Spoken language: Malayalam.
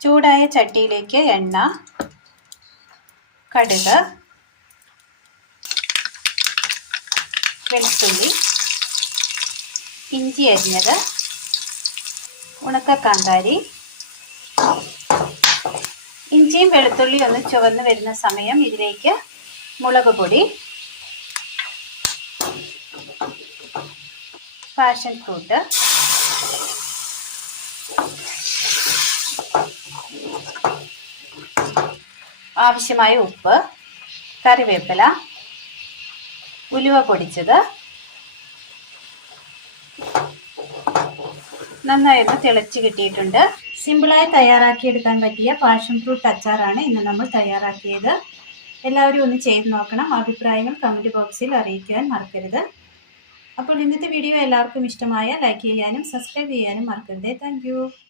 ചൂടായ ചട്ടിയിലേക്ക് എണ്ണ, കടുക്, വെളുത്തുള്ളി, ഇഞ്ചി അരിഞ്ഞത്, ഉണക്കക്കാന്താരി. ഇഞ്ചിയും വെളുത്തുള്ളിയും ഒന്ന് ചുവന്ന് വരുന്ന സമയം ഇതിലേക്ക് മുളക് പൊടി, പാഷൻ ഫ്രൂട്ട്, ആവശ്യമായ ഉപ്പ്, കറിവേപ്പില, ഉലുവ പൊടിച്ചത് നന്നായി ഒന്ന് തിളച്ച് കിട്ടിയിട്ടുണ്ട്. സിമ്പിളായി തയ്യാറാക്കിയെടുക്കാൻ പറ്റിയ പാഷൻ ഫ്രൂട്ട് അച്ചാറാണ് ഇന്ന് നമ്മൾ തയ്യാറാക്കിയത്. എല്ലാവരും ഒന്ന് ചെയ്ത് നോക്കണം. അഭിപ്രായങ്ങൾ കമൻറ്റ് ബോക്സിൽ അറിയിക്കാൻ മറക്കരുത്. അപ്പോൾ ഇന്നത്തെ വീഡിയോ എല്ലാവർക്കും ഇഷ്ടമായ ലൈക്ക് ചെയ്യാനും സബ്സ്ക്രൈബ് ചെയ്യാനും മറക്കരുത്. താങ്ക്